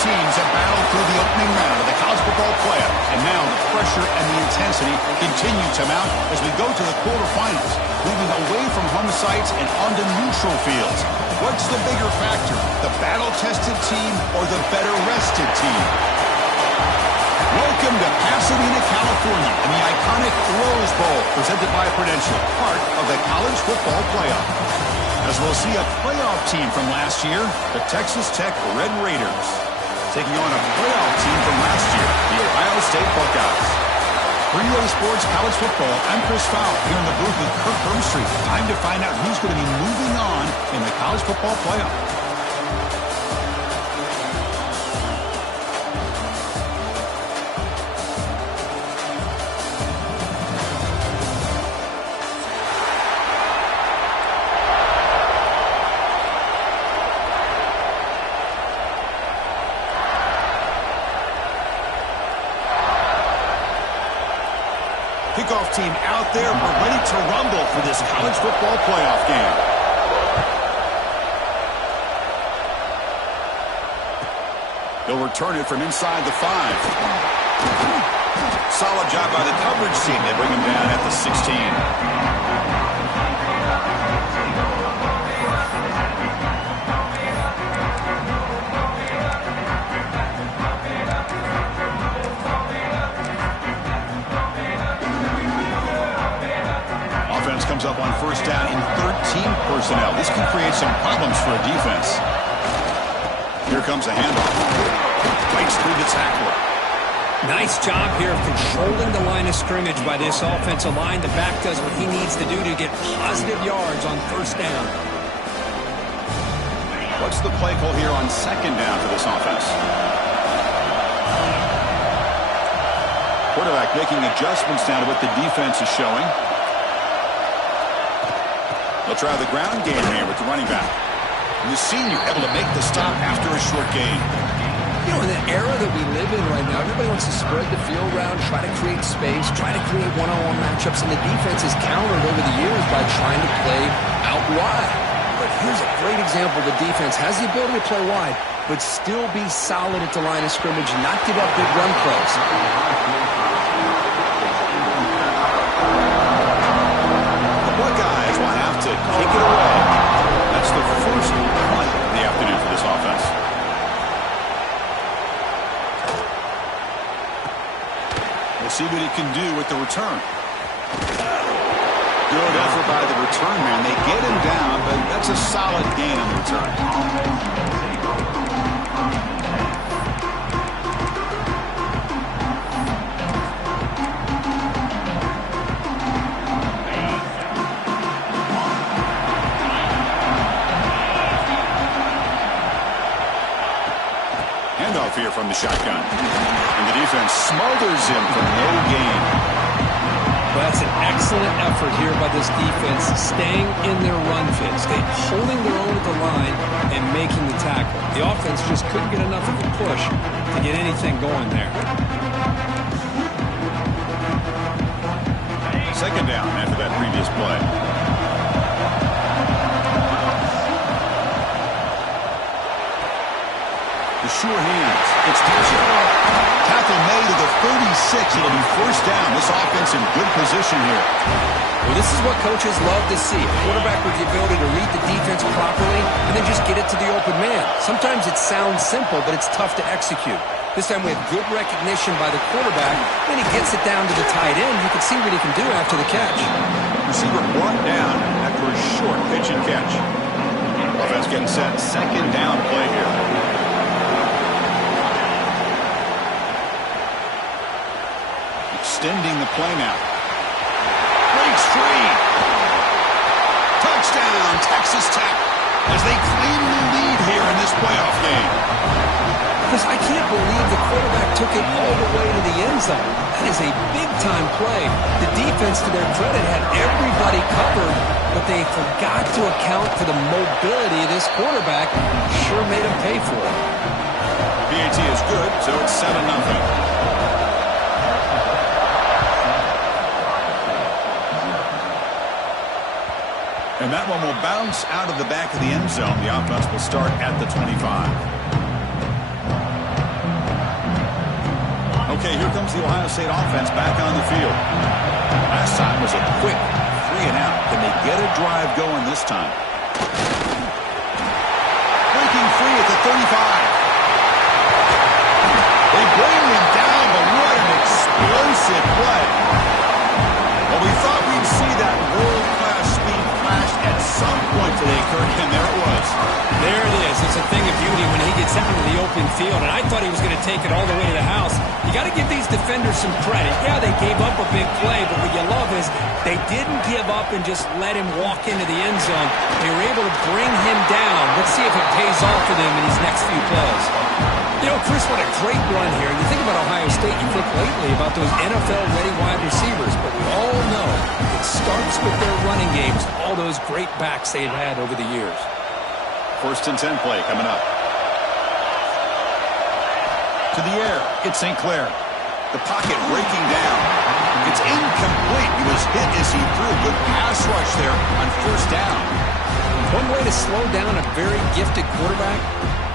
teams have battled through the opening round of the college football playoff, and now the pressure and the intensity continue to mount as we go to the quarterfinals, moving away from home sites and onto neutral fields. What's the bigger factor, the battle-tested team or the better-rested team? Welcome to Pasadena, California, and the iconic Rose Bowl, presented by Prudential, part of the college football playoff. As we'll see a playoff team from last year, the Texas Tech Red Raiders, taking on a playoff team from last year, the Ohio State Buckeyes. For EA Sports College Football, I'm Chris Fowler here in the booth with Kirk Hermstreet. Time to find out who's going to be moving on in the college football playoff. Kickoff team out there. We're ready to rumble for this college football playoff game. They'll return it from inside the 5. Solid job by the coverage team. They bring him down at the 16. Comes up on first down in 13 personnel. This can create some problems for a defense. Here comes a handoff. Fights through the tackler. Nice job here of controlling the line of scrimmage by this offensive line. The back does what he needs to do to get positive yards on first down. What's the play call here on second down for this offense? Quarterback making adjustments now to what the defense is showing. They'll try the ground game here with the running back. And the senior able to make the stop after a short gain. You know, in the era that we live in right now, everybody wants to spread the field around, try to create space, try to create one-on-one matchups, and the defense has countered over the years by trying to play out wide. But here's a great example. The defense has the ability to play wide, but still be solid at the line of scrimmage, not give up big run plays. To kick it away. That's the first punt of the afternoon for this offense. We'll see what he can do with the return. Good effort by the return man. They get him down, but that's a solid gain on the return. Here from the shotgun. And the defense smothers him for no gain. Well, that's an excellent effort here by this defense, staying in their run fit, holding their own at the line and making the tackle. The offense just couldn't get enough of a push to get anything going there. Second down after that previous play. Sure hands. It's touchdown. Tackle made to the 36. It'll be first down. This offense in good position here. Well, this is what coaches love to see. A quarterback with the ability to read the defense properly and then just get it to the open man. Sometimes it sounds simple, but it's tough to execute. This time we have good recognition by the quarterback. When he gets it down to the tight end, you can see what he can do after the catch. Receiver brought down after a short pitch and catch. Offense getting set. Second down play here. Extending the play now. Breaks free. Touchdown, Texas Tech, as they claim the lead here in this playoff game. Because I can't believe the quarterback took it all the way to the end zone. That is a big-time play. The defense, to their credit, had everybody covered, but they forgot to account for the mobility of this quarterback. Sure made him pay for it. PAT is good, so it's 7-0. And that one will bounce out of the back of the end zone. The offense will start at the 25. Okay, here comes the Ohio State offense back on the field. Last time was a quick 3 and out. Can they get a drive going this time? Breaking free at the 35. They bring him down, but what an explosive play. Well, we thought we'd see that world-class speed flash at some point today, Kurt, and there it was. There it is. It's a thing of beauty when he gets out into the open field, and I thought he was going to take it all the way to the house. You got to give these defenders some credit. Yeah, they gave up a big play, but what you love is they didn't give up and just let him walk into the end zone. They were able to bring him down. Let's see if it pays off for them in these next few plays. You know, Chris, what a great run here. You think about Ohio State, you think lately about those NFL-ready wide receivers, but we all know it starts with their running games, all those great backs they've had over the years. 1st and 10 play coming up. To the air, it's St. Clair. The pocket breaking down. It's incomplete. He was hit as he threw a good pass rush there on 1st down. One way to slow down a very gifted quarterback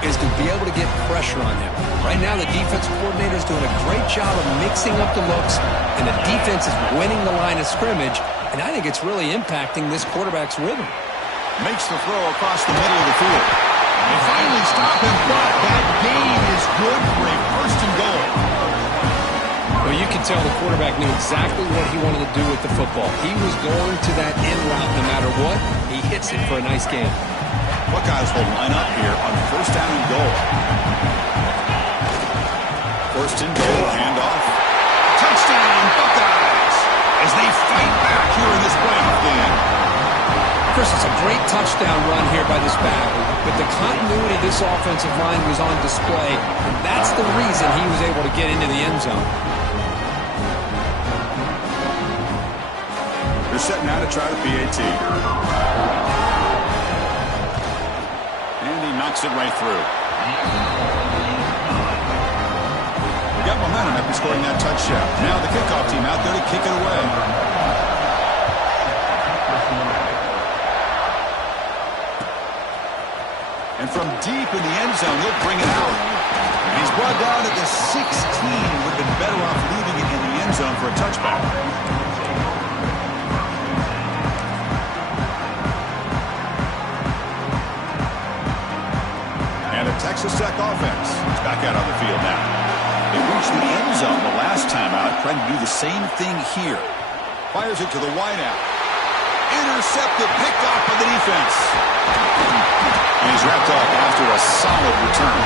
is to be able to get pressure on him. Right now, the defensive coordinator is doing a great job of mixing up the looks, and the defense is winning the line of scrimmage, and I think it's really impacting this quarterback's rhythm. Makes the throw across the middle of the field. They finally stop him, but that gain is good for a 1st and goal. Well, you can tell the quarterback knew exactly what he wanted to do with the football. He was going to that in route no matter what. He hits it for a nice gain. Buckeyes will line up here on 1st down and goal. 1st and goal, handoff. Touchdown, Buckeyes! As they fight back here in this playoff game. Chris, it's a great touchdown run here by this back. But the continuity of this offensive line was on display, and that's the reason he was able to get into the end zone. They're setting out to try the PAT. And he knocks it right through. Got momentum after scoring that touchdown. Now the kickoff team out there to kick it away. And from deep in the end zone, he'll bring it out. And he's brought down at the 16. Would have been better off leaving it in the end zone for a touchback. And a Texas Tech offense is back out on the field now. They reached the end zone the last time out, trying to do the same thing here. Fires it to the wideout. Intercepted, picked off by the defense. And he's wrapped up after a solid return.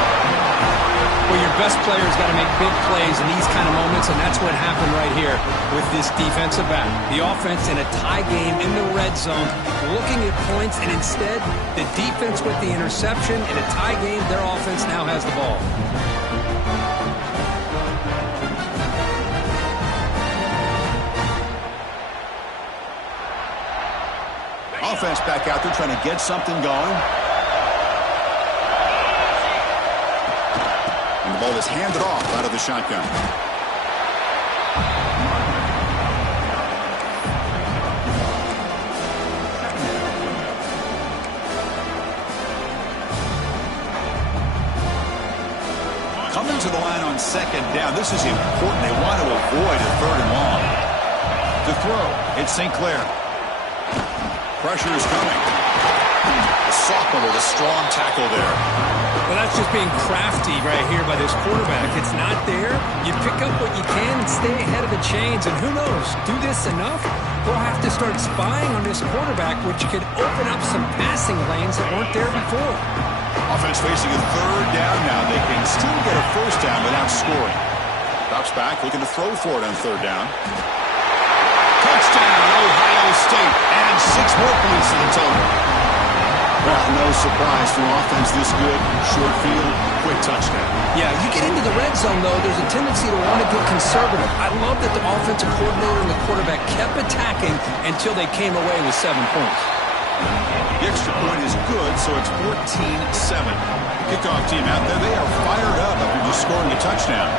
Well, your best player's got to make big plays in these kind of moments, and that's what happened right here with this defensive back. The offense in a tie game in the red zone, looking at points, and instead, the defense with the interception. In a tie game, their offense now has the ball. Offense back out there trying to get something going. And the ball is handed off out of the shotgun. Coming to the line on 2nd down. This is important. They want to avoid a 3rd and long. To throw, it's St. Clair. Pressure is coming. The sophomore with a strong tackle there. Well, that's just being crafty right here by this quarterback. It's not there. You pick up what you can and stay ahead of the chains. And who knows, do this enough, they'll have to start spying on this quarterback, which could open up some passing lanes that weren't there before. Offense facing a 3rd down now. They can still get a 1st down without scoring. Drops back, looking to throw for it on 3rd down. Touchdown, Ohio State. And 6 more points to the total. Well, no surprise for offense this good. Short field, quick touchdown. Yeah, you get into the red zone, though, there's a tendency to want to get conservative. I love that the offensive coordinator and the quarterback kept attacking until they came away with 7 points. The extra point is good, so it's 14-7. Kickoff team out there, they are fired up after just scoring a touchdown.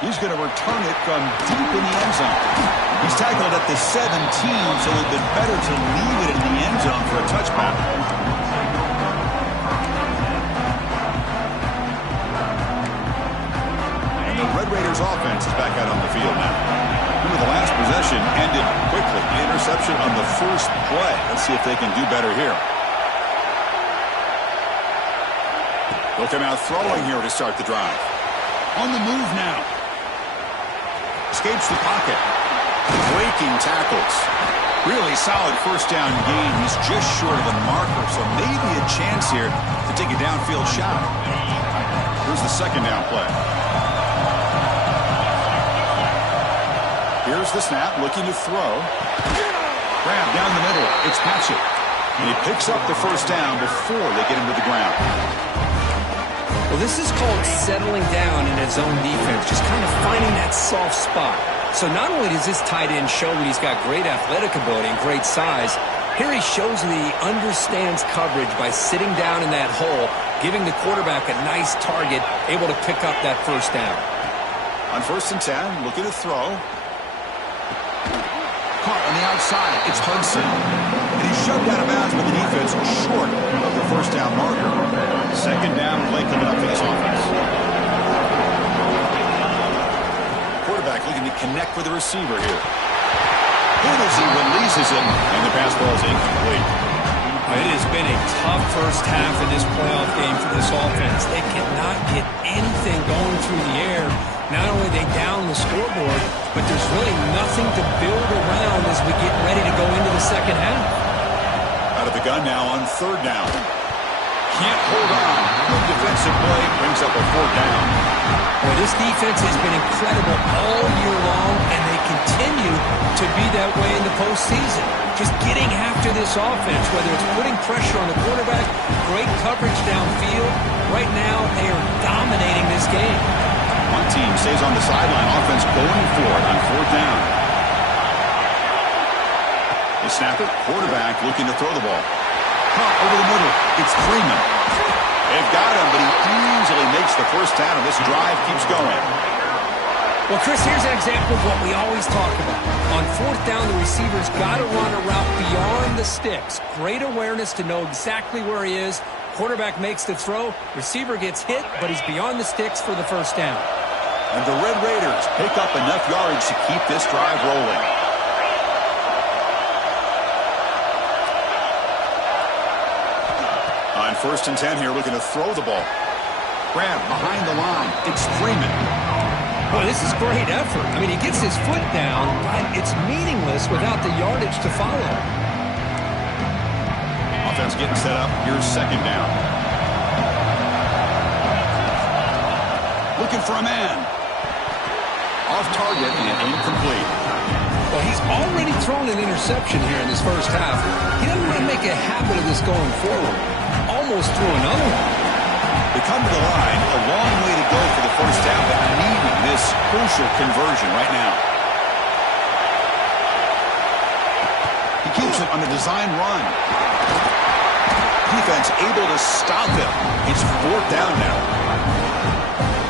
He's going to return it from deep in the end zone. He's tackled at the 17, so it would have been better to leave it in the end zone for a touchback. is back out on the field now. Remember, the last possession ended quickly. The interception on the first play. Let's see if they can do better here. They'll come out throwing here to start the drive. On the move now. Escapes the pocket. Breaking tackles. Really solid first down gain. He's just short of the marker, so maybe a chance here to take a downfield shot. Here's the second down play. Here's the snap, looking to throw. Grab down the middle. It's Patchett. And he picks up the first down before they get him to the ground. Well, this is called settling down in his own defense, just kind of finding that soft spot. So not only does this tight end show that he's got great athletic ability and great size, here he shows that he understands coverage by sitting down in that hole, giving the quarterback a nice target, able to pick up that first down. On 1st and 10, looking to throw. Caught on the outside. It's Hudson. And he's shoved out of bounds with the defense short of the first down marker. Second down play coming up for this offense. Quarterback looking to connect with the receiver here. Good as he releases it, and the pass ball is incomplete. It has been a tough first half in this playoff game for this offense. They cannot get anything going through the air. Not only are they down the scoreboard, but there's really nothing to build around as we get ready to go into the second half. Out of the gun now on 3rd down. Can't hold on. Good defensive play brings up a 4th down. Well, this defense has been incredible all year long, and they continue to be that way in the postseason. Just getting after this offense, whether it's putting pressure on the quarterback, great coverage downfield. Right now, they are dominating this game. One team stays on the sideline. Offense going for it on 4th down. They snap it. Quarterback looking to throw the ball. Caught over the middle. It's Freeman. They've got him, but he easily makes the first down, and this drive keeps going. Well, Chris, here's an example of what we always talk about. On 4th down, the receiver's got to run a route beyond the sticks. Great awareness to know exactly where he is. Quarterback makes the throw. Receiver gets hit, but he's beyond the sticks for the first down. And the Red Raiders pick up enough yards to keep this drive rolling. On 1st and 10 here, looking to throw the ball. Grab behind the line. It's Freeman. Boy, this is great effort. I mean, he gets his foot down, but it's meaningless without the yardage to follow. Offense getting set up. Here's 2nd down. Looking for a man. Off target and incomplete. Well, he's already thrown an interception here in this first half. He doesn't want to make a habit of this going forward. Almost threw another one. They come to the line. A long way to go for the first down, but needing this crucial conversion right now. He keeps it on a design run. Defense able to stop him. It's 4th down now.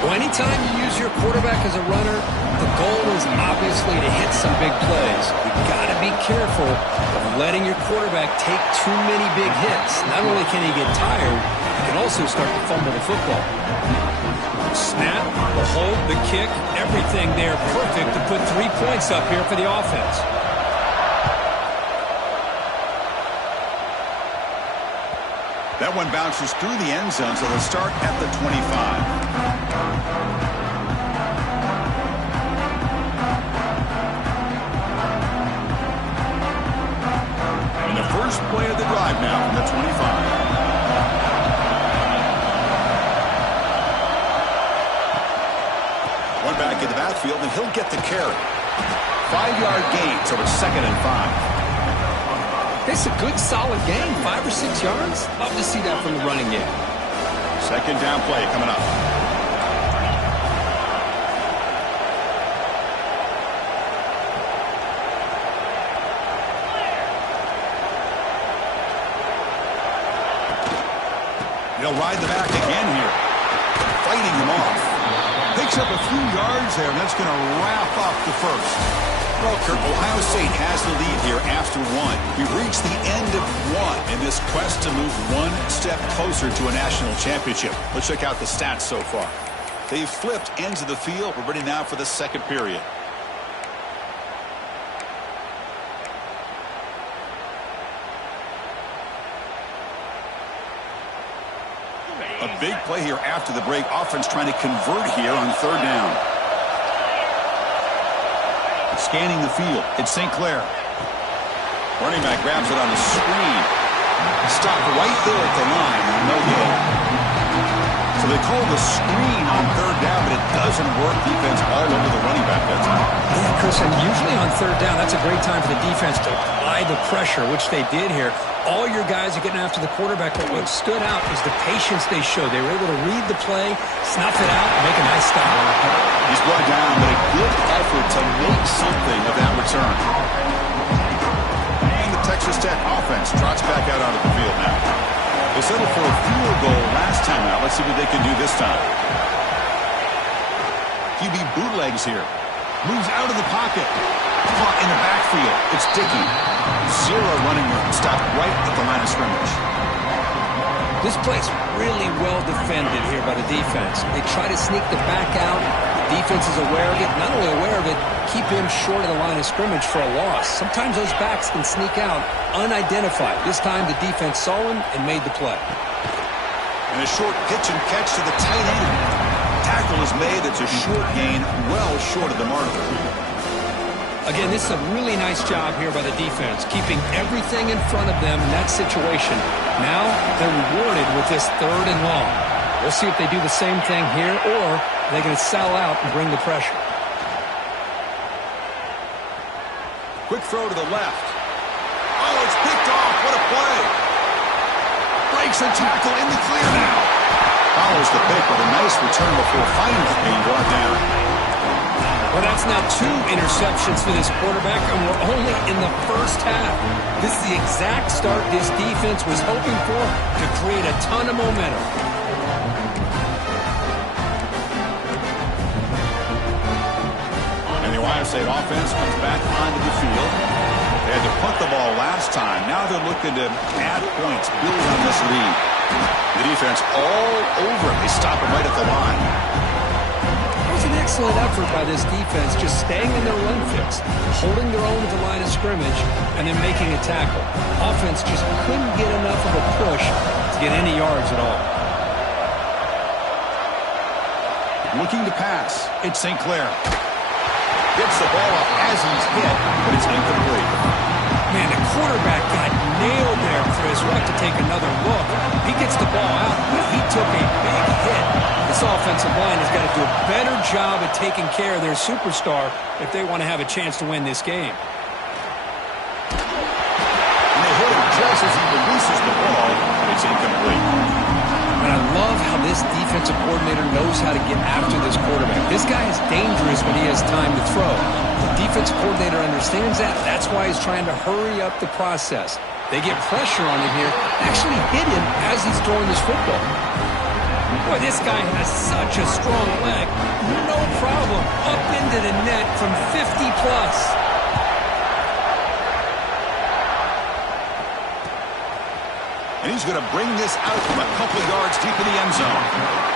Well, anytime you use your quarterback as a runner, the goal is obviously to hit some big plays. You've got to be careful of letting your quarterback take too many big hits. Not only can he get tired, he can also start to fumble the football. Snap, the hold, the kick, everything there perfect to put 3 points up here for the offense. That one bounces through the end zone, so they'll start at the 25. And the first play of the drive now from the 25. One back in the backfield, and he'll get the carry. 5-yard gain, so it's 2nd and 5. It's a good, solid game, 5 or 6 yards. Love to see that from the running game. 2nd down play coming up. They'll ride the back again here. Fighting him off. Picks up a few yards there, and that's going to wrap up the first. Well, Kurt, Ohio State has the lead here after 1. We've reached the end of 1 in this quest to move one step closer to a national championship. Let's check out the stats so far. They've flipped ends of the field. We're ready now for the second period. A big play here after the break. Offense trying to convert here on third down. Scanning the field. It's St. Clair. Running back grabs it on the screen. Stopped right there at the line. No hit. So they call the screen on third down, but it doesn't work. Defense all over the running back that time. Yeah, Chris, and usually on third down, that's a great time for the defense to apply the pressure, which they did here. All your guys are getting after the quarterback, but what stood out is the patience they showed. They were able to read the play, snuff it out, and make a nice stop. He's brought down, but a good effort to make something of that return. And the Texas Tech offense trots back out onto the field now. They settled for a field goal last time out. Let's see what they can do this time. QB bootlegs here. Moves out of the pocket. Caught in the backfield. It's Dickey. Zero running room. Stopped right at the line of scrimmage. This play's really well defended here by the defense. They try to sneak the back out. The defense is aware of it. Not only aware of it, keep him short of the line of scrimmage for a loss. Sometimes those backs can sneak out unidentified. This time the defense saw him and made the play. And a short pitch and catch to the tight end. Tackle is made. It's a short gain, well short of the mark. Again, this is a really nice job here by the defense, keeping everything in front of them in that situation. Now they're rewarded with this third and long. We'll see if they do the same thing here, or they're going to sell out and bring the pressure. Quick throw to the left. Oh, it's picked off. What a play. Breaks a tackle in the clear now. Follows the pick with a nice return before finally being brought down. Well, that's now 2 interceptions for this quarterback, and we're only in the first half. This is the exact start this defense was hoping for to create a ton of momentum. And the Ohio State offense comes back onto the field. They had to punt the ball last time. Now they're looking to add points, build on this lead. The defense all over it. They stop him right at the line. An excellent effort by this defense, just staying in their run fix, holding their own at the line of scrimmage, and then making a tackle. Offense just couldn't get enough of a push to get any yards at all. Looking to pass. It's St. Clair. Gets the ball up as he's hit, but it's incomplete. Man, the quarterback got nailed there, Chris. We'll have to take another look. He gets the ball out, but he took a big hit. This offensive line has got to do a better job at taking care of their superstar if they want to have a chance to win this game. And they hit him just as he releases the ball. It's incomplete. And I love how this defensive coordinator knows how to get after this quarterback. This guy is dangerous when he has time to throw. The defensive coordinator understands that. That's why he's trying to hurry up the process. They get pressure on him here, actually hit him as he's throwing this football. Boy, this guy has such a strong leg. No problem. Up into the net from 50+. And he's going to bring this out from a couple yards deep in the end zone.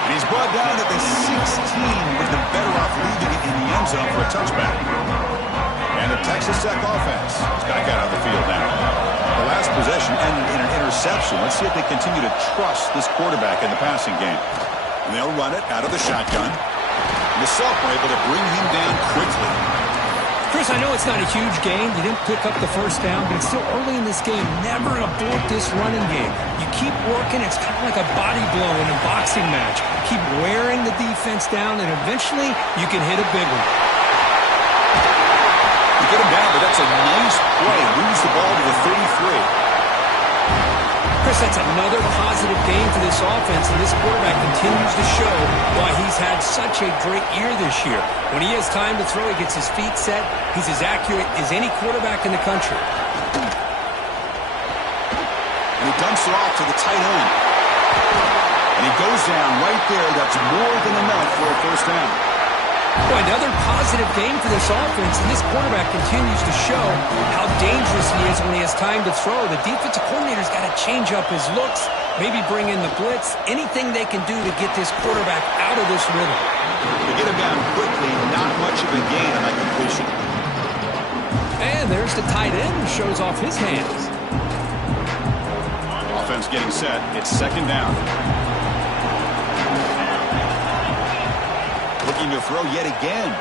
And he's brought down at the 16, with the better off leaving it in the end zone for a touchback. And the Texas Tech offense is back out on the field now. The last possession ended in an interception. Let's see if they continue to trust this quarterback in the passing game. And they'll run it out of the shotgun. And the Self were able to bring him down quickly. Chris, I know it's not a huge gain. You didn't pick up the first down, but it's still early in this game. Never abort this running game. You keep working. It's kind of like a body blow in a boxing match. Keep wearing the defense down, and eventually you can hit a big one. You get him down, but that's a nice play. Moves the ball to the 33. Chris, that's another positive game for this offense, and this quarterback continues to show why he's had such a great year this year. When he has time to throw, he gets his feet set. He's as accurate as any quarterback in the country. And he dumps it off to the tight end. And he goes down right there. That's more than enough for a first down. Boy, another positive game for this offense, and this quarterback continues to show how dangerous he is when he has time to throw. The defensive coordinator's got to change up his looks, maybe bring in the blitz, anything they can do to get this quarterback out of this rhythm. To get him down quickly, not much of a gain on that completion. And there's the tight end who shows off his hands. Offense getting set. It's second down. Looking to throw yet again.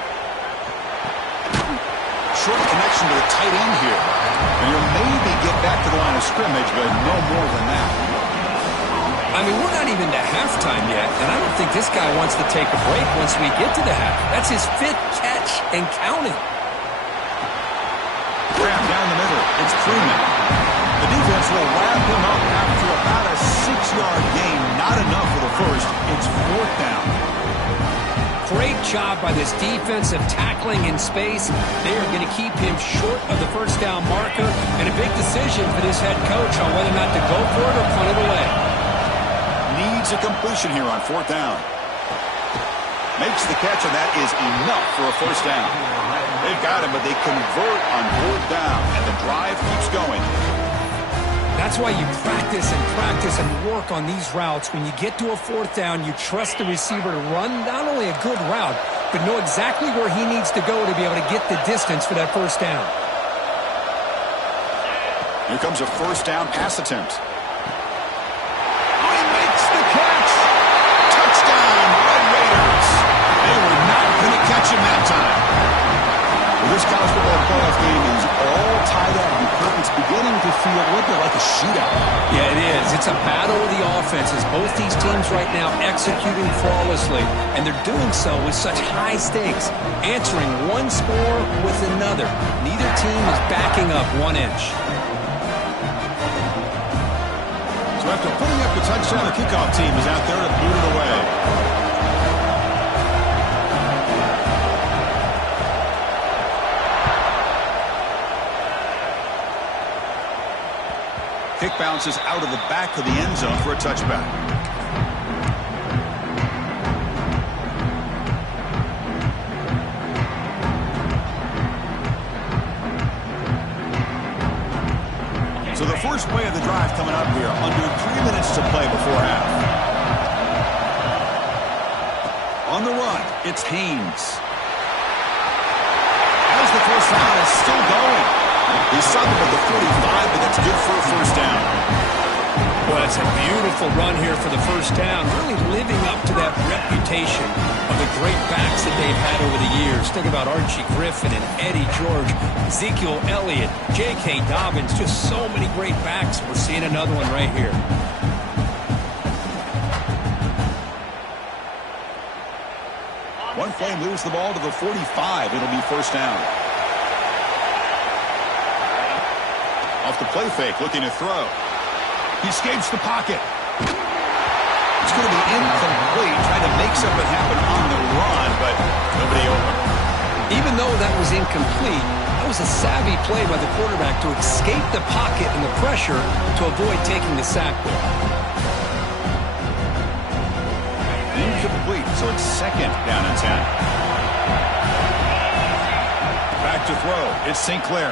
Short connection to the tight end here. And he'll maybe get back to the line of scrimmage, but no more than that. I mean, we're not even to halftime yet, and I don't think this guy wants to take a break once we get to the half. That's his 5th catch and counting. Grab down the middle. It's Freeman. The defense will wrap him up after about a 6-yard gain. Not enough for the first. It's 4th down. Great job by this defensive tackling in space. They are going to keep him short of the first down marker, and a big decision for this head coach on whether or not to go for it or punt it away. Needs a completion here on 4th down. Makes the catch, and that is enough for a first down. They've got him, but they convert on 4th down, and the drive keeps going. That's why you practice and work on these routes. When you get to a 4th down, you trust the receiver to run not only a good route, but know exactly where he needs to go to be able to get the distance for that first down. Here comes a first down pass attempt. Oh, he makes the catch! Touchdown, Red Raiders! They were not going to catch him that time. Well, this college football playoff game is all tied up because it's beginning to feel a little bit like a shootout. Yeah, it is. It's a battle of the offenses. Both these teams right now executing flawlessly, and they're doing so with such high stakes, answering one score with another. Neither team is backing up 1 inch. So after putting up the touchdown, the kickoff team is out there to boot it away. Kick bounces out of the back of the end zone for a touchback. So the first play of the drive coming up here. Under 3 minutes to play before half. On the run, it's Haynes. As the first down is still going. He's subbed at the 45, but that's good for a first down. Well, that's a beautiful run here for the first down, really living up to that reputation of the great backs that they've had over the years. Think about Archie Griffin and Eddie George, Ezekiel Elliott, J.K. Dobbins, just so many great backs. We're seeing another one right here. One play moves the ball to the 45. It'll be first down. Off the play fake, looking to throw. He escapes the pocket. It's going to be incomplete, trying to make something happen on the run, but nobody open. Even though that was incomplete, that was a savvy play by the quarterback to escape the pocket and the pressure to avoid taking the sack there. Incomplete, so it's second down and 10. Back to throw. It's St. Clair.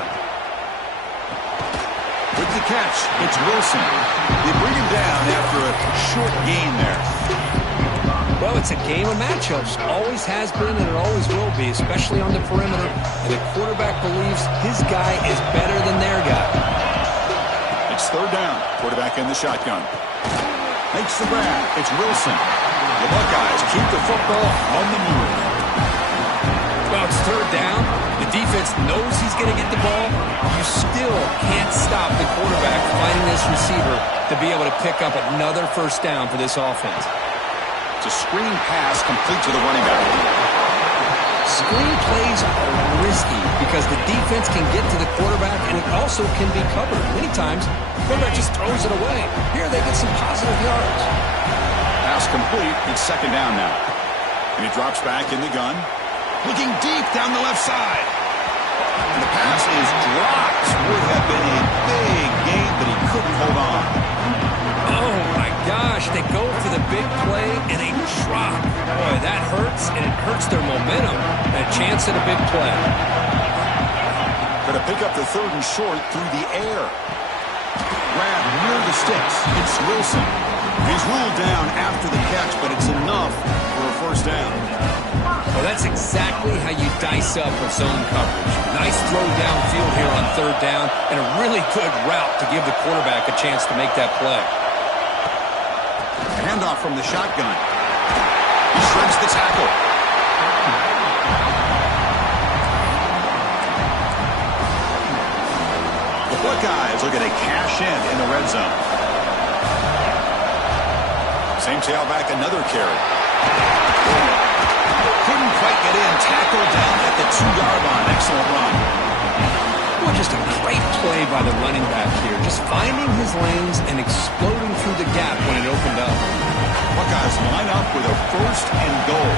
With the catch, it's Wilson. They bring him down after a short gain there. Well, it's a game of matchups. Always has been and it always will be, especially on the perimeter. And the quarterback believes his guy is better than their guy. It's third down. Quarterback in the shotgun. Makes the grab. It's Wilson. The Buckeyes keep the football on the move. Well, it's third down. The defense knows he's going to get the ball. You still can't stop the quarterback finding this receiver to be able to pick up another first down for this offense. It's a screen pass complete to the running back. Screen plays are risky because the defense can get to the quarterback and it also can be covered. Many times, the quarterback just throws it away. Here they get some positive yards. Pass complete. It's second down now. And he drops back in the gun. Looking deep down the left side. And the pass is dropped. Would have been a big gain, but he couldn't hold on. Oh, my gosh. gosh, they go for the big play, and they drop. Boy, that hurts, and it hurts their momentum. And a chance at a big play. Going to pick up the 3rd and short through the air. Grab near the sticks. It's Wilson. He's ruled down after the catch, but it's enough for a first down. Well, that's exactly how you dice up a zone coverage. Nice throw downfield here on 3rd down, and a really good route to give the quarterback a chance to make that play. Handoff from the shotgun. He shreds the tackle. The Buckeyes looking to cash in the red zone. Same tailback, another carry. Couldn't quite get in. Tackled down at the 2-yard line. Excellent run. Well, just a great play by the running back here. Just finding his lanes and exploding through the gap when it opened up. Buckeyes line up with a 1st and goal.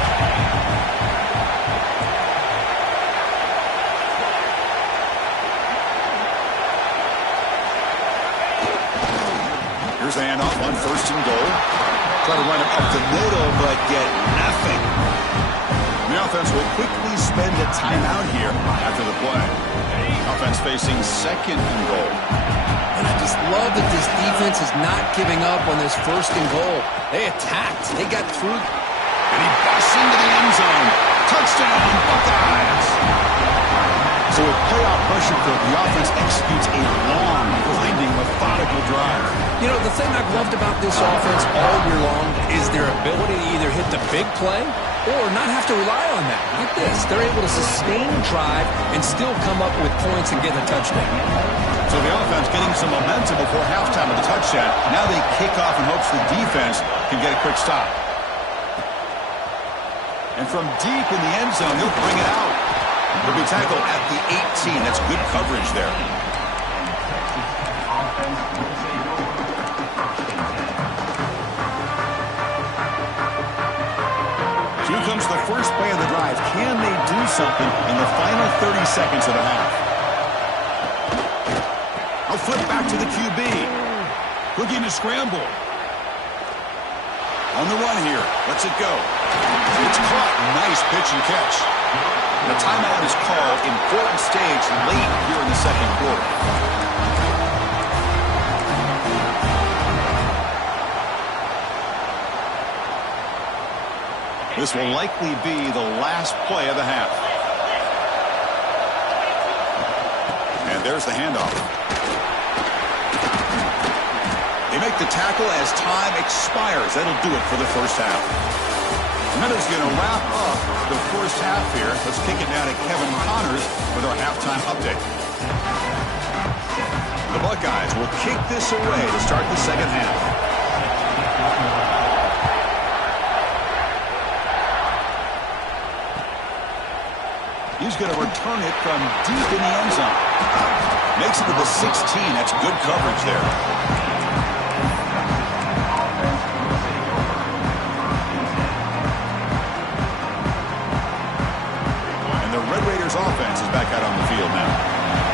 Here's the handoff on 1st and goal. Try to run it up the middle, but get nothing. The offense will quickly spend a timeout here after the play. Offense facing 2nd and goal. And I just love that this defense is not giving up on this 1st and goal. They attacked. They got through. And he busts into the end zone. Touchdown, Buckeyes! So with playoff pressure, the offense executes a long, grinding, methodical drive. You know, the thing I've loved about this offense all year long is their ability to either hit the big play or not have to rely on that. Like this, they're able to sustain a drive and still come up with points and get a touchdown. So the offense getting some momentum before halftime with the touchdown. Now they kick off in hopes the defense can get a quick stop. And from deep in the end zone, he'll bring it out. He'll be tackled at the 18. That's good coverage there. Here comes the first play of the drive. Can they do something in the final 30 seconds of the half? I'll flip back to the QB. Looking to scramble. On the run here. Lets it go. It's caught. Nice pitch and catch. The timeout is called. Important stage late here in the 2nd quarter. This will likely be the last play of the half. And there's the handoff. They make the tackle as time expires. That'll do it for the first half. Minuta's going to wrap up the first half here. Let's kick it down to Kevin Connors with our halftime update. The Buckeyes will kick this away to start the 2nd half. He's going to return it from deep in the end zone. Makes it to the 16. That's good coverage there. And the Red Raiders offense is back out on the field now.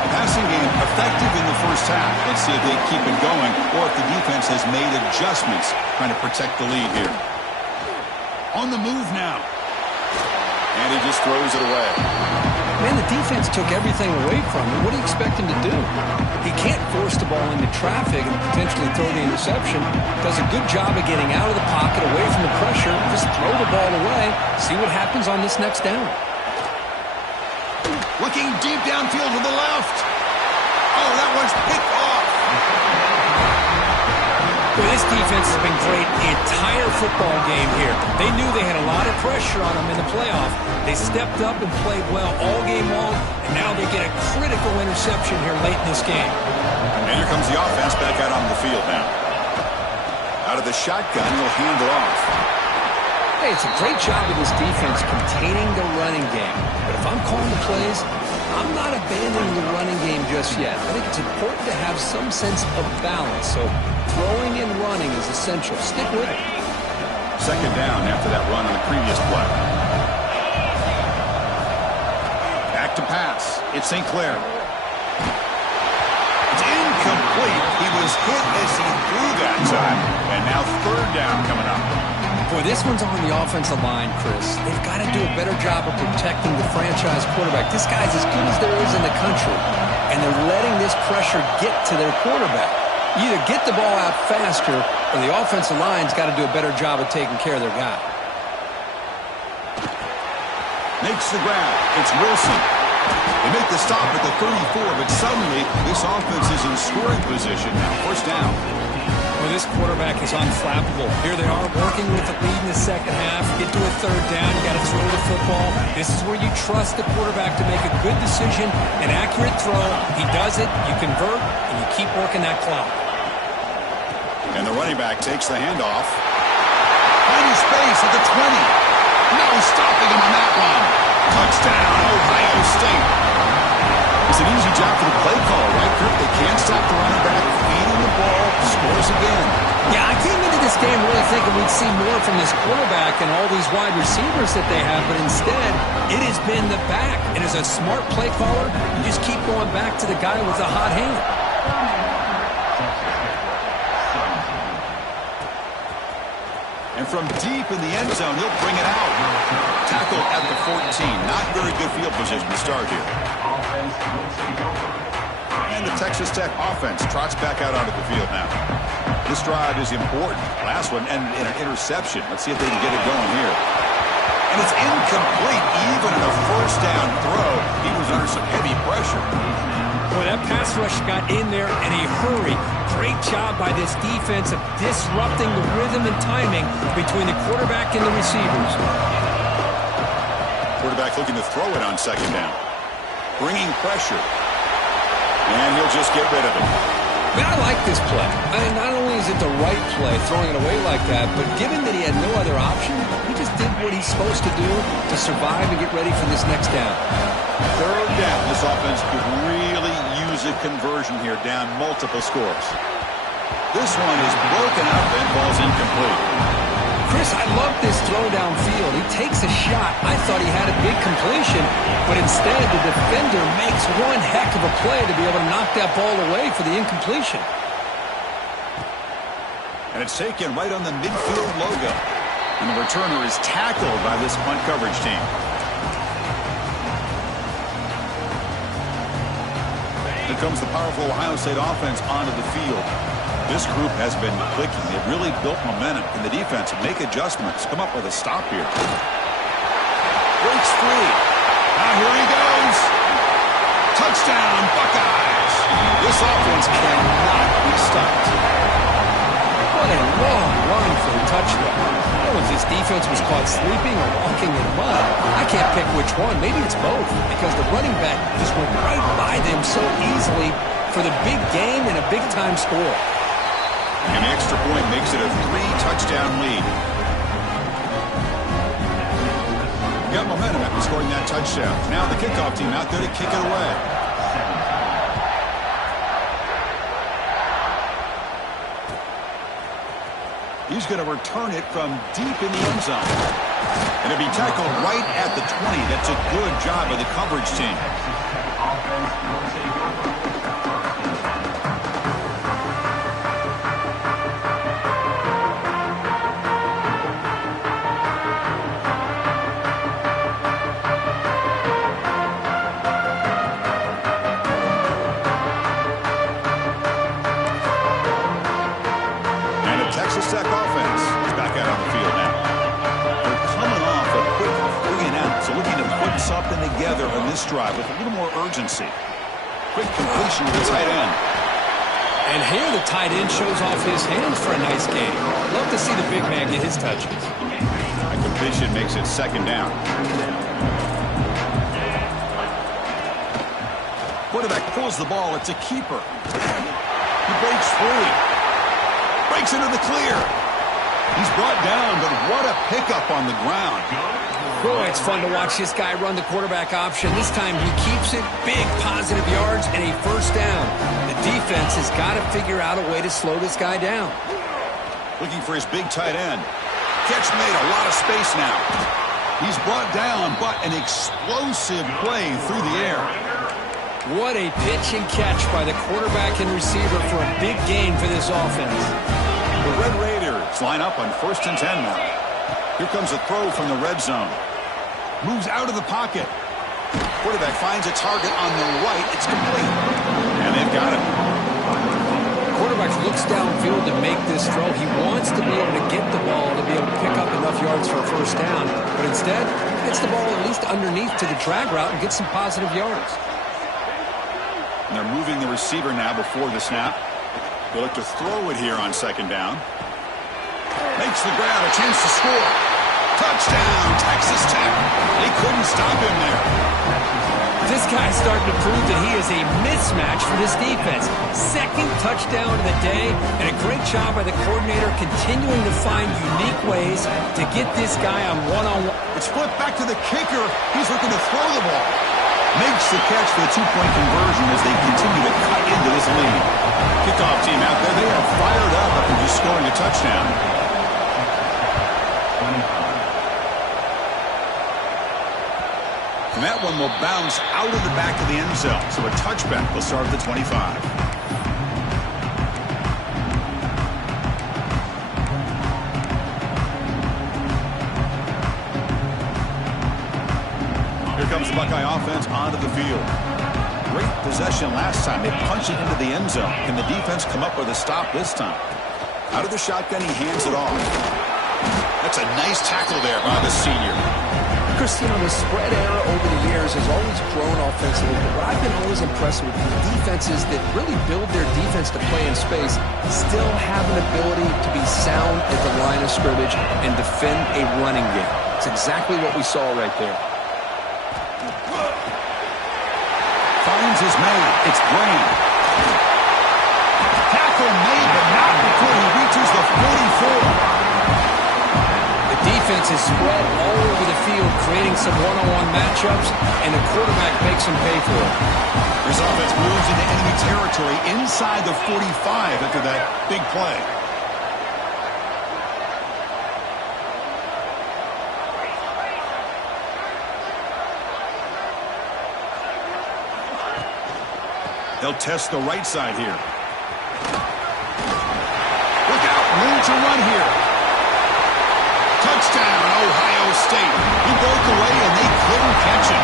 The passing game effective in the first half. Let's see if they keep it going or if the defense has made adjustments trying to protect the lead here. On the move now. And he just throws it away. Man, the defense took everything away from him. What do you expect him to do? He can't force the ball into traffic and potentially throw the interception. Does a good job of getting out of the pocket, away from the pressure. Just throw the ball away. See what happens on this next down. Looking deep downfield to the left. Oh, that one's picked off. Well, this defense has been great the entire football game here. They knew they had a lot of pressure on them in the playoff. They stepped up and played well all game long, and now they get a critical interception here late in this game. And here comes the offense back out on the field now. Out of the shotgun, he'll hand it off. Hey, it's a great job of this defense containing the running game. But if I'm calling the plays, I'm not abandoning the running game just yet. I think it's important to have some sense of balance. So throwing and running is essential. Stick with it. 2nd down after that run on the previous play. Back to pass. It's St. Clair. It's incomplete. He was was hit as he threw that time. And now third down coming up. Boy, this one's on the offensive line, Chris. They've got to do a better job of protecting the franchise quarterback. This guy's as good as there is in the country, and they're letting this pressure get to their quarterback. You either get the ball out faster, or the offensive line's got to do a better job of taking care of their guy. Makes the grab. It's Wilson. They make the stop at the 34, but suddenly this offense is in scoring position now. First down. Well, this quarterback is unflappable. Here they are working with the lead in the second half. Get to a third down. You got to throw the football. This is where you trust the quarterback to make a good decision, an accurate throw. He does it, you convert, and you keep working that clock. And the running back takes the handoff. Finding space at the 20. No stopping him on that one. Touchdown, Ohio State. It's an easy job for the play caller, right, Kirk? They can't stop the running back, feeding the ball, scores again. Yeah, I came into this game really thinking we'd see more from this quarterback and all these wide receivers that they have, but instead, it has been the back. And as a smart play caller, you just keep going back to the guy with the hot hand. And from deep in the end zone, he'll bring it out. Tackle at the 14. Not very good field position to start here. And the Texas Tech offense trots back out onto the field now. This drive is important. Last one ended in an interception. Let's see if they can get it going here. And it's incomplete. Even in a first down throw, he was under some heavy pressure. Boy, that pass rush got in there in a hurry. Great job by this defense of disrupting the rhythm and timing between the quarterback and the receivers. Quarterback looking to throw it on second down. Bringing pressure. And he'll just get rid of it. Man, I like this play. I mean, not only is it the right play, throwing it away like that, but given that he had no other option, he just did what he's supposed to do to survive and get ready for this next down. Third down. This offense could really use a conversion here, down multiple scores. This one is broken up and falls incomplete. Chris, I love this throw downfield. He takes a shot. I thought he had a big completion, but instead the defender makes one heck of a play to be able to knock that ball away for the incompletion. And it's taken right on the midfield logo. And the returner is tackled by this punt coverage team. Here comes the powerful Ohio State offense onto the field. This group has been clicking. They've really built momentum in the defense. Make adjustments. Come up with a stop here. Breaks free. Now here he goes. Touchdown, Buckeyes. This offense cannot be stopped. What a long run for the touchdown. I don't know if this defense was caught sleeping or walking in mud. I can't pick which one. Maybe it's both, because the running back just went right by them so easily for the big gain and a big-time score. And the extra point makes it a 3-touchdown lead. Got momentum after scoring that touchdown. Now the kickoff team out there to kick it away. He's going to return it from deep in the end zone. And it'll be tackled right at the 20. That's a good job by the coverage team. Tech offense is back out on the field now. They're coming off a quick 3-and-out, so looking to put something together on this drive with a little more urgency. Quick completion to the tight end. And here the tight end shows off his hands for a nice game. Love to see the big man get his touches. A completion makes it second down. Quarterback pulls the ball. It's a keeper. He breaks free. Breaks into the clear. He's brought down, but what a pickup on the ground. Boy, it's fun to watch this guy run the quarterback option. This time he keeps it. Big positive yards and a first down. The defense has got to figure out a way to slow this guy down. Looking for his big tight end. Catch made, a lot of space now. He's brought down, but an explosive play through the air. What a pitch and catch by the quarterback and receiver for a big gain for this offense. The Red Raiders line up on 1st and 10 now. Here comes a throw from the red zone. Moves out of the pocket. Quarterback finds a target on the right. It's complete. And they've got him. Quarterback looks downfield to make this throw. He wants to be able to get the ball to be able to pick up enough yards for a first down. But instead, he gets the ball at least underneath to the drag route and gets some positive yards. And they're moving the receiver now before the snap. They look to throw it here on 2nd down. Makes the grab, a chance to score. Touchdown, Texas Tech. They couldn't stop him there. This guy's starting to prove that he is a mismatch for this defense. 2nd touchdown of the day, and a great job by the coordinator continuing to find unique ways to get this guy on one-on-one. It's flipped back to the kicker. He's looking to throw the ball. Makes the catch for the 2-point conversion as they continue to cut into this lead. Kickoff team out there, they are fired up after just scoring a touchdown. And that one will bounce out of the back of the end zone. So a touchback will start at the 25. Here comes the Buckeye offense onto the field. Great possession last time. They punch it into the end zone. Can the defense come up with a stop this time? Out of the shotgun, he hands it off. That's a nice tackle there by the senior. Christine, the spread era over the years has always grown offensively, but I've been always impressed with the defenses that really build their defense to play in space, still have an ability to be sound at the line of scrimmage and defend a running game. It's exactly what we saw right there. Finds his man. It's Green. Tackle made, but not before he reaches the 44. Defense is spread all over the field, creating some one-on-one matchups, and the quarterback makes them pay for it. This offense moves into enemy territory inside the 45 after that big play. They'll test the right side here. Look out, room to run here. Touchdown, Ohio State. He broke away and they couldn't catch him.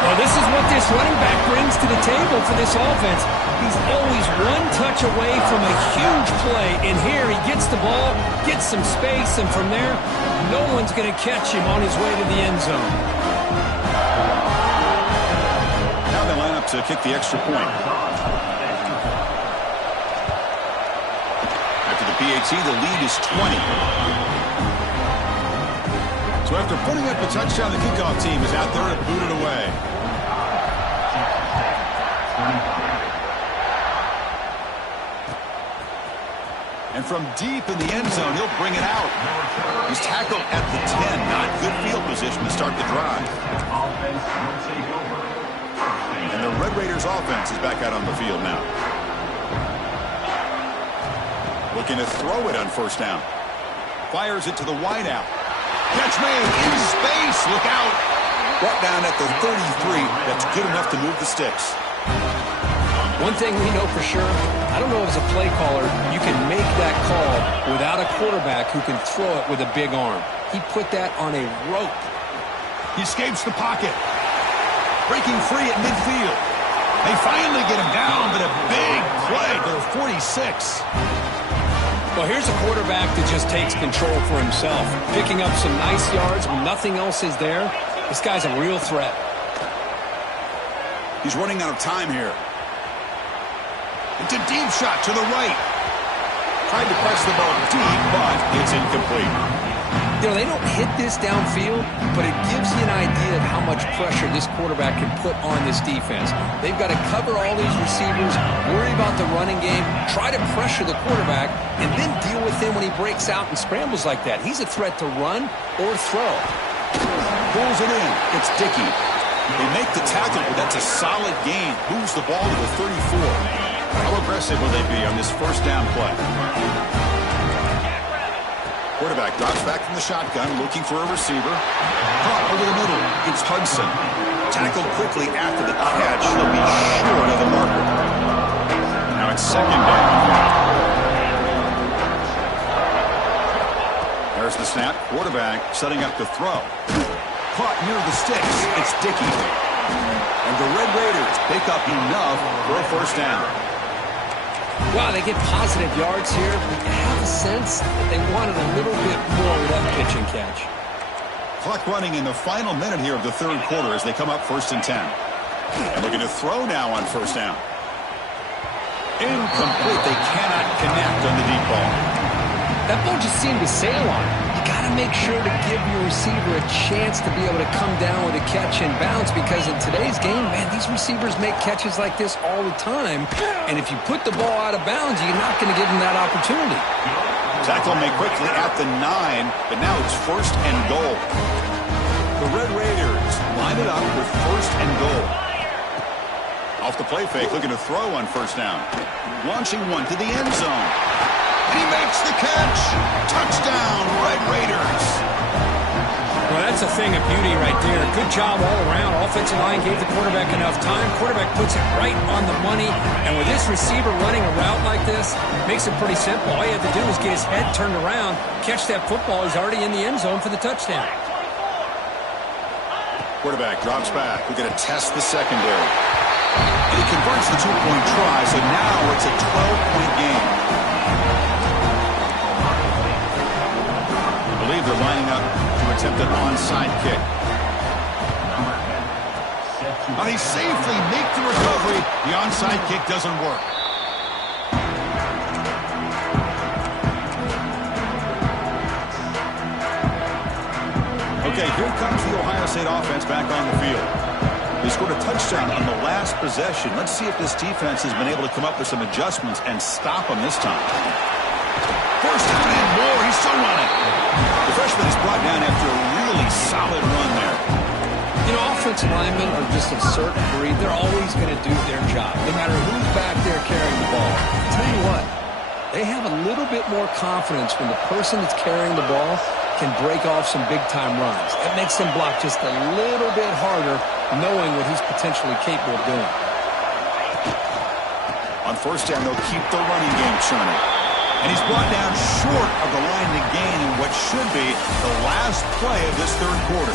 Well, this is what this running back brings to the table for this offense. He's always one touch away from a huge play, and here he gets the ball, gets some space, and from there, no one's going to catch him on his way to the end zone. Now they line up to kick the extra point. After the PAT, the lead is 20. So after putting up a touchdown, the kickoff team is out there to boot it away. And from deep in the end zone, he'll bring it out. He's tackled at the 10. Not good field position to start the drive. And the Red Raiders offense is back out on the field now. Looking to throw it on 1st down. Fires it to the wideout. Catch made in space. Look out. Brought down at the 33. That's good enough to move the sticks. One thing we know for sure, I don't know as a play caller, you can make that call without a quarterback who can throw it with a big arm. He put that on a rope. He escapes the pocket. Breaking free at midfield. They finally get him down, but a big play to the 46. Well, here's a quarterback that just takes control for himself, picking up some nice yards when nothing else is there. This guy's a real threat. He's running out of time here. It's a deep shot to the right. Tried to press the ball deep, but it's incomplete. You know, they don't hit this downfield, but it gives you an idea of how much pressure this quarterback can put on this defense. They've got to cover all these receivers, worry about the running game, try to pressure the quarterback, and then deal with him when he breaks out and scrambles like that. He's a threat to run or throw. Pulls it in. It's Dickey. They make the tackle, but that's a solid gain. Moves the ball to the 34. How aggressive will they be on this 1st down play? Quarterback drops back from the shotgun, looking for a receiver. Caught over the middle. It's Hudson. Tackled quickly after the catch. He'll be short of the marker. Now it's second down. There's the snap. Quarterback setting up to throw. Caught near the sticks. It's Dickey. And the Red Raiders pick up enough for a first down. Wow, they get positive yards here, but you have a sense that they wanted a little bit more with that pitch and catch. Clock running in the final minute here of the third quarter as they come up 1st and 10. And looking to throw now on first down. Incomplete. They cannot connect on the deep ball. That ball just seemed to sail on it. You got to make sure to give your receiver a chance to be able to come down with a catch and bounce, because in today's game, man, these receivers make catches like this all the time. And if you put the ball out of bounds, you're not going to give them that opportunity. Tackle made quickly at the 9, but now it's 1st and goal. The Red Raiders line it up with 1st and goal. Off the play fake, looking to throw on first down. Launching one to the end zone. And he makes the catch. Touchdown, Red Raiders. Well, that's a thing of beauty right there. Good job all around. Offensive line gave the quarterback enough time. Quarterback puts it right on the money. And with this receiver running a route like this, makes it pretty simple. All you have to do is get his head turned around, catch that football. He's already in the end zone for the touchdown. Quarterback drops back. We're going to test the secondary. And he converts the 2-point try, so now it's a 12-point game. I believe they're lining up to attempt an onside kick. Now they safely make the recovery. The onside kick doesn't work. Okay, here comes the Ohio State offense back on the field. They scored a touchdown on the last possession. Let's see if this defense has been able to come up with some adjustments and stop them this time. First down and more. He's still running. The freshman is brought down after a really solid run there. You know, offensive linemen are just a certain breed. They're always going to do their job, no matter who's back there carrying the ball. I'll tell you what, they have a little bit more confidence when the person that's carrying the ball can break off some big-time runs. It makes them block just a little bit harder, knowing what he's potentially capable of doing. On first down, they'll keep the running game churning. And he's brought down short of the line to gain in what should be the last play of this third quarter.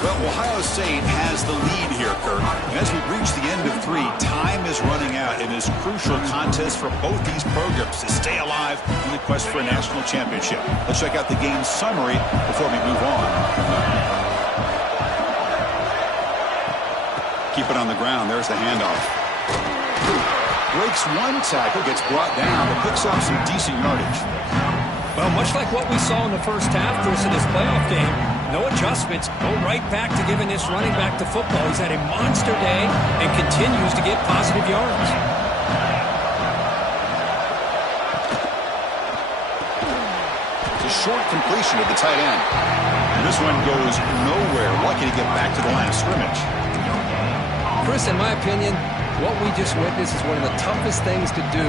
Well, Ohio State has the lead here, Kurt. And as we reach the end of 3, time is running out in this crucial contest for both these programs to stay alive in the quest for a national championship. Let's check out the game summary before we move on. Keep it on the ground. There's the handoff. Breaks one tackle, gets brought down, but picks up some decent yardage. Well, much like what we saw in the first half, Chris, in this playoff game, no adjustments, go right back to giving this running back the football. He's had a monster day and continues to get positive yards. It's a short completion of the tight end. And this one goes nowhere. Lucky to get back to the line of scrimmage. Chris, in my opinion, what we just witnessed is one of the toughest things to do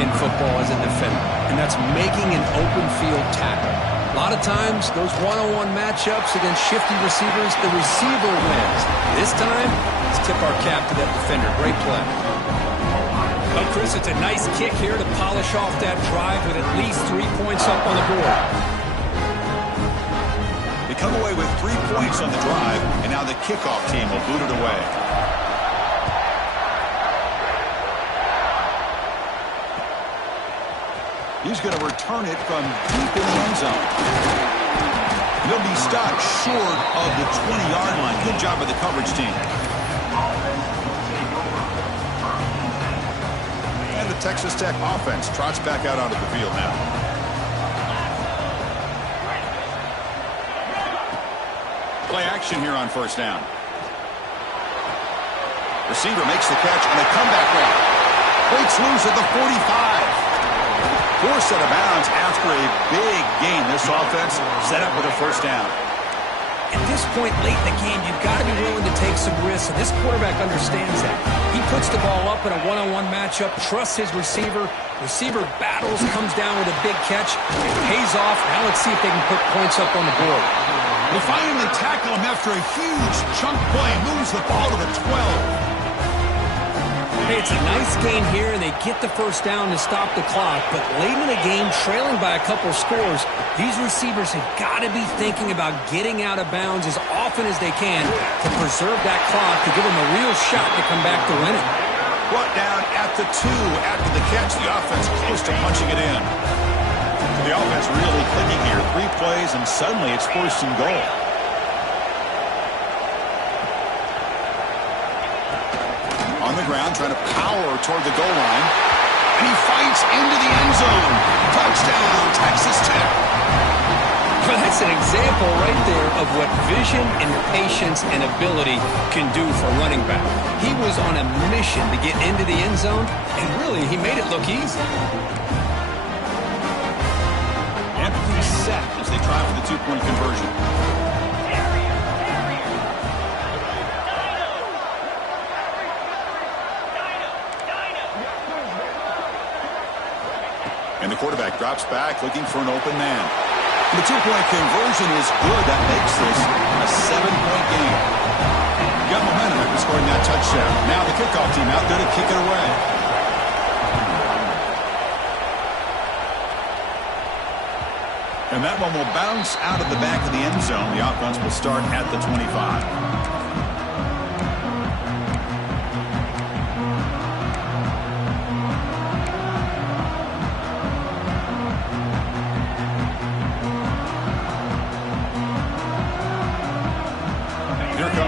in football as a defender, and that's making an open field tackle. A lot of times, those one-on-one matchups against shifty receivers, the receiver wins. This time, let's tip our cap to that defender. Great play. Well, Chris, it's a nice kick here to polish off that drive with at least 3 points up on the board. They come away with 3 points on the drive, and now the kickoff team will boot it away. He's going to return it from deep in the end zone. He'll be stopped short of the 20-yard line. Good job by the coverage team. And the Texas Tech offense trots back out onto the field now. Play action here on first down. Receiver makes the catch on a comeback route. Breaks loose at the 45. Forced out of bounds after a big gain. This offense set up with a first down. At this point late in the game, you've got to be willing to take some risks, and this quarterback understands that. He puts the ball up in a one-on-one matchup, trusts his receiver. Receiver battles, comes down with a big catch. It pays off. Now let's see if they can put points up on the board. They finally tackle him after a huge chunk play. Moves the ball to the 12. Hey, it's a nice gain here, and they get the first down to stop the clock. But late in the game, trailing by a couple scores, these receivers have got to be thinking about getting out of bounds as often as they can to preserve that clock to give them a real shot to come back to win it. Brought down at the 2 after the catch. The offense close to punching it in. The offense really clicking here. 3 plays, and suddenly it's 1st and goal. On the ground, trying to power toward the goal line. And he fights into the end zone. Touchdown, Texas Tech. Well, that's an example right there of what vision and patience and ability can do for a running back. He was on a mission to get into the end zone, and really, he made it look easy. Empty set as they try for the 2-point conversion. And the quarterback drops back, looking for an open man. And the 2-point conversion is good. That makes this a 7-point game. Got momentum after scoring that touchdown. Now the kickoff team out there to kick it away. And that one will bounce out of the back of the end zone. The offense will start at the 25.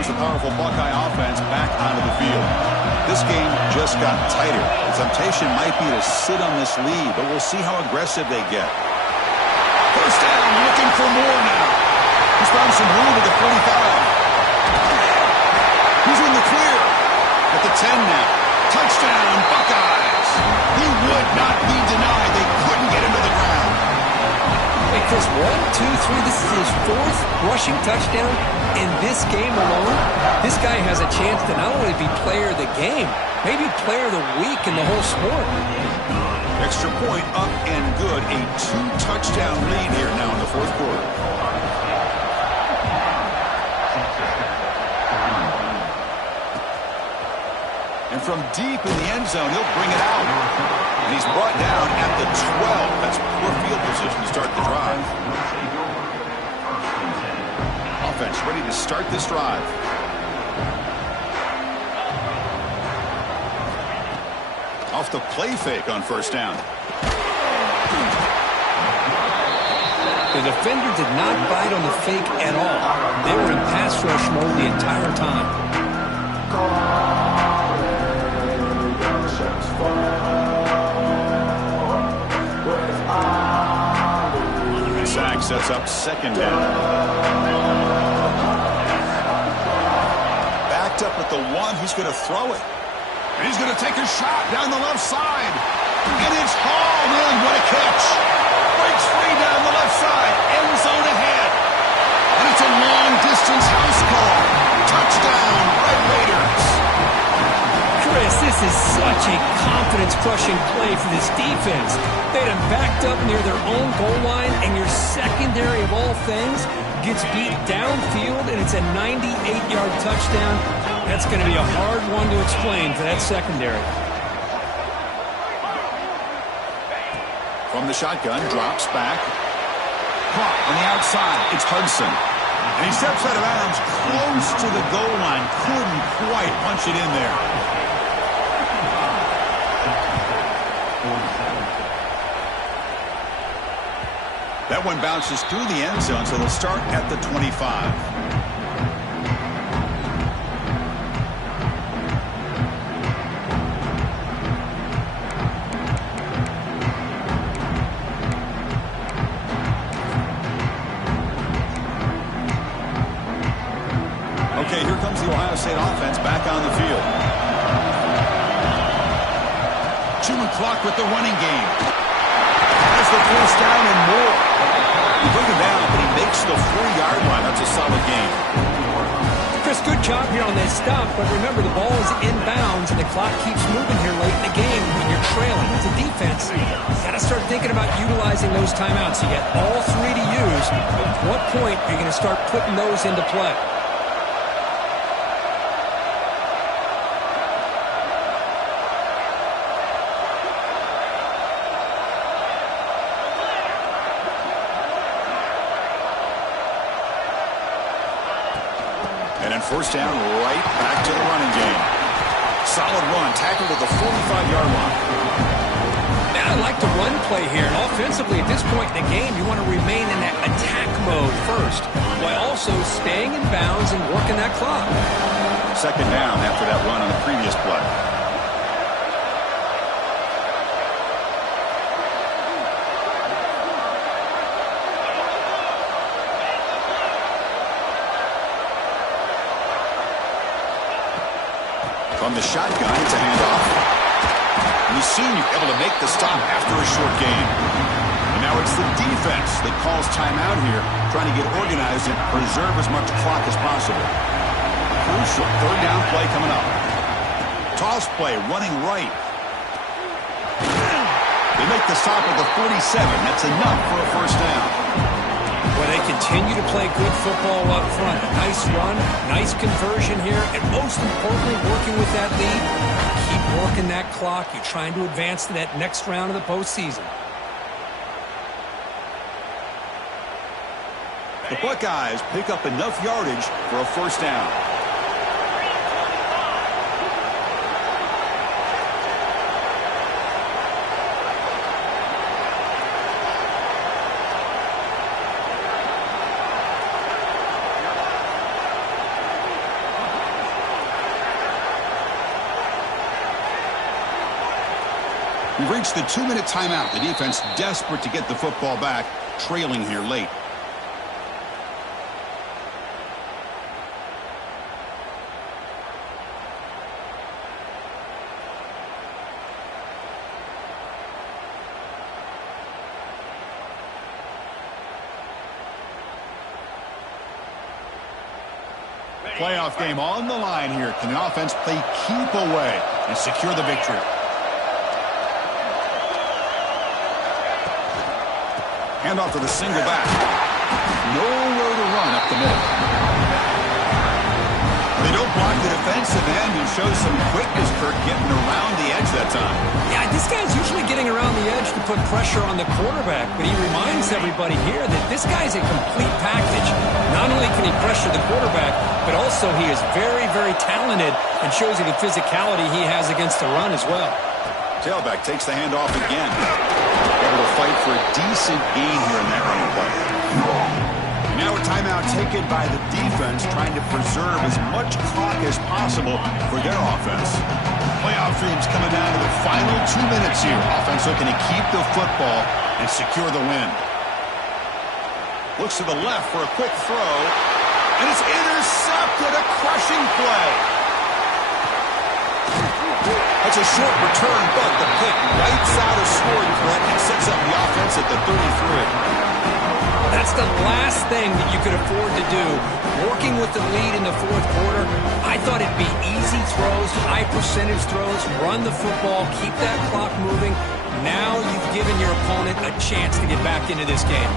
The powerful Buckeye offense back onto the field. This game just got tighter. The temptation might be to sit on this lead, but we'll see how aggressive they get. First down, looking for more now. He's found some room at the 45. He's in the clear. At the 10 now. Touchdown, Buckeyes. He would not be denied. They couldn't get him to the ground. Hey, Chris, 1, 2, 3. This is his 4th rushing touchdown in this game alone. This guy has a chance to not only be player of the game, maybe player of the week in the whole sport. Extra point up and good. A 2-touchdown lead here now in the 4th quarter. And from deep in the end zone, he'll bring it out. And he's brought down at the 12. That's poor field position to start the drive. Offense ready to start this drive. Off the play fake on first down. The defender did not bite on the fake at all. They were in pass rush mode the entire time. Sack sets up 2nd down. Backed up at the 1. He's going to throw it. And he's going to take a shot down the left side. And it's hauled in. What a catch. Breaks free down the left side. End zone ahead. And it's a long-distance house call. Touchdown, Red Raiders. Chris, this is such a confidence-crushing play for this defense. They had him backed up near their own goal line, and your secondary of all things gets beat downfield, and it's a 98-yard touchdown. That's going to be a hard one to explain for that secondary. From the shotgun, drops back. Caught on the outside. It's Hudson. And he steps out of bounds close to the goal line. Couldn't quite punch it in there. That one bounces through the end zone, so they'll start at the 25. Okay, here comes the Ohio State offense back on the field. Chewing clock with the running game. Has the first down and more. He took him down, but he makes the 4-yard line. That's a solid game. Chris, good job here on that stop, but remember, the ball is inbounds, and the clock keeps moving here late in the game when you're trailing. As a defense, you got to start thinking about utilizing those timeouts. You got all 3 to use. what point are you going to start putting those into play? And then first down, right back to the running game. Solid run, tackled at the 45-yard line. Now I like the run play here. And offensively, at this point in the game, you want to remain in that attack mode first, while also staying in bounds and working that clock. Second down after that run on the previous play. From the shotgun, it's a handoff. And the senior able to make the stop after a short gain. And now it's the defense that calls timeout here, trying to get organized and preserve as much clock as possible. Crucial third down play coming up. Toss play running right. They make the stop at the 47. That's enough for a first down. Well, they continue to play good football up front. A nice run, nice conversion here, and most importantly, working with that lead. Keep working that clock. You're trying to advance to that next round of the postseason. The Buckeyes pick up enough yardage for a first down. We've reached the 2-minute timeout. The defense desperate to get the football back, trailing here late. Playoff game on the line here. Can the offense play keep away and secure the victory? Handoff to the single back. Nowhere to run up the middle. They don't block the defensive end and show some quickness, Kirk, getting around the edge that time. Yeah, this guy's usually getting around the edge to put pressure on the quarterback, but he reminds everybody here that this guy's a complete package. Not only can he pressure the quarterback, but also he is very, very talented and shows you the physicality he has against the run as well. Tailback takes the handoff again. Able to fight for a decent gain here in that running play. And now a timeout taken by the defense, trying to preserve as much clock as possible for their offense. Playoff dreams coming down to the final 2 minutes here. Offense looking to keep the football and secure the win. Looks to the left for a quick throw, and it's intercepted. A crushing play. That's a short return, but the pick wipes out a scoring threat and sets up the offense at the 33. That's the last thing that you could afford to do. Working with the lead in the fourth quarter, I thought it'd be easy throws, high percentage throws, run the football, keep that clock moving. Now you've given your opponent a chance to get back into this game.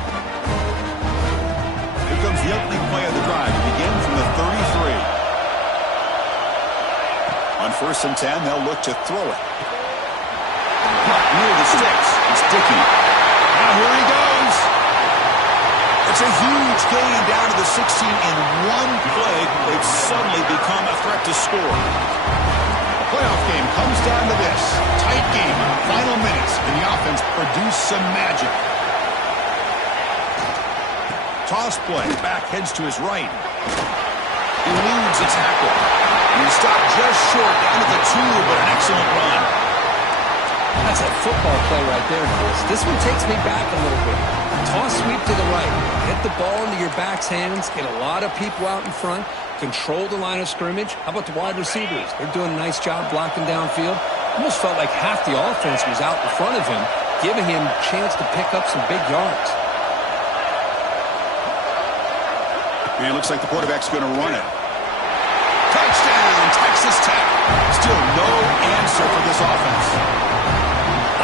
Here comes the opening play of the drive. It begins from the 33. On 1st and 10, they'll look to throw it. Near the sticks. It's Dickey. Now here he goes. It's a huge gain down to the 16 in one play. They've suddenly become a threat to score. The playoff game comes down to this. Tight game in the final minutes, and the offense produced some magic. Toss play. Back heads to his right. Eludes a tackle. And he stopped just short down at the 2, but an excellent run. That's a football play right there, Chris. This one takes me back a little bit. Toss sweep to the right. Get the ball into your back's hands. Get a lot of people out in front. Control the line of scrimmage. How about the wide receivers? They're doing a nice job blocking downfield. Almost felt like half the offense was out in front of him, giving him a chance to pick up some big yards. And it looks like the quarterback's going to run it. Touchdown, Texas Tech. Still no answer for this offense.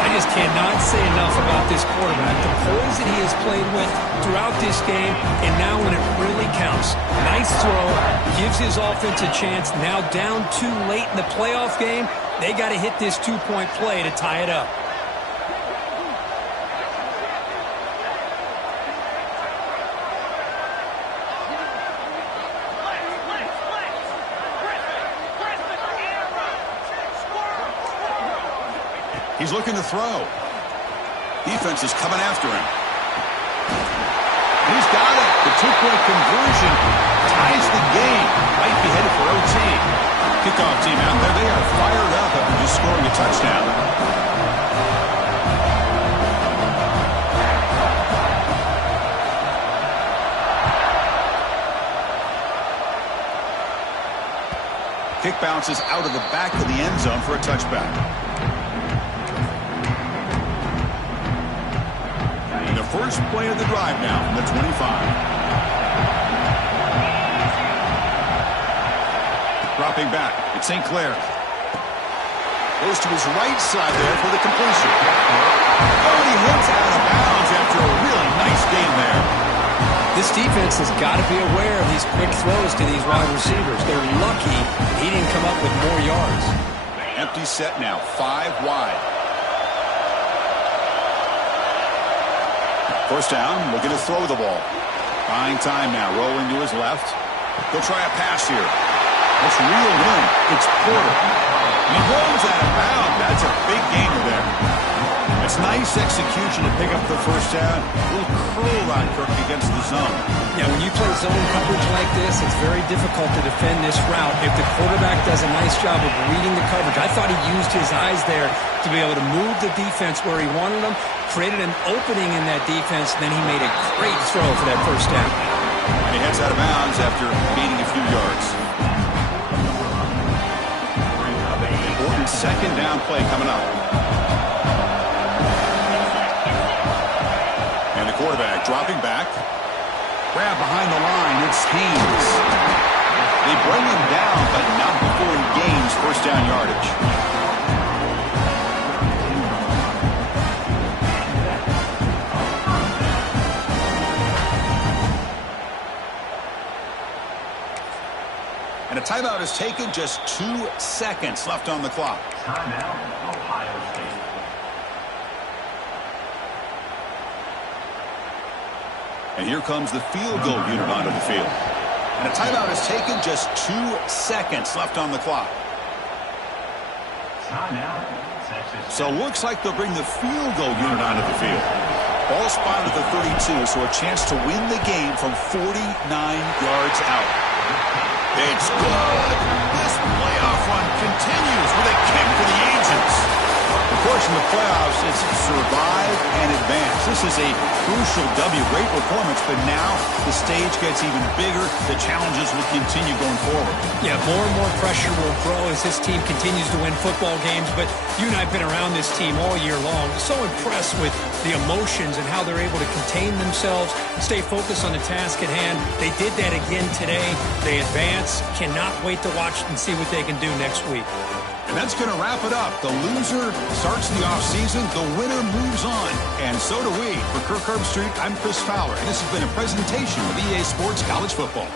I just cannot say enough about this quarterback. The poise that he has played with throughout this game, and now when it really counts. Nice throw, gives his offense a chance. Now down 2 late in the playoff game, they got to hit this 2-point play to tie it up. He's looking to throw. Defense is coming after him. He's got it. The 2-point conversion ties the game. Might be headed for OT. Kickoff team out there. They are fired up after just scoring a touchdown. Kick bounces out of the back of the end zone for a touchback. First play of the drive now from the 25. Dropping back. It's St. Clair. Goes to his right side there for the completion. Oh, and he hits out of bounds after a really nice game there. This defense has got to be aware of these quick throws to these wide receivers. They're lucky he didn't come up with more yards. Empty set now, 5 wide. First down, looking to throw the ball. Buying time now, rolling to his left. He'll try a pass here. Let's reel it in. It's Porter. He rolls out of bounds. That's a big gainer there. It's nice execution to pick up the first down. A little curl on Kirk against the zone. Yeah, when you play zone coverage like this, it's very difficult to defend this route if the quarterback does a nice job of reading the coverage. I thought he used his eyes there to be able to move the defense where he wanted them, created an opening in that defense, then he made a great throw for that first down. And he heads out of bounds after gaining a few yards. Important second down play coming up. And the quarterback dropping back. Grab behind the line. It's Haynes. They bring him down, but not before he gains first down yardage. And a timeout is taken, just 2 seconds left on the clock. Timeout, Ohio State. And here comes the field goal unit onto the field. And a timeout is taken, just 2 seconds left on the clock. Timeout, Texas. So looks like they'll bring the field goal unit onto the field. Ball spotted at the 32, so a chance to win the game from 49 yards out. It's good. This playoff run continues with a kick for the Agents. Of course, in the playoffs, it's survive and advance. This is a crucial W. Great performance, but now the stage gets even bigger. The challenges will continue going forward. Yeah, more and more pressure will grow as this team continues to win football games, but you and I have been around this team all year long. So impressed with the emotions and how they're able to contain themselves, stay focused on the task at hand. They did that again today. They advance. Cannot wait to watch and see what they can do next week. And that's going to wrap it up. The loser starts the offseason. The winner moves on. And so do we. For Kirk Herbstreit, I'm Chris Fowler. And this has been a presentation of EA Sports College Football.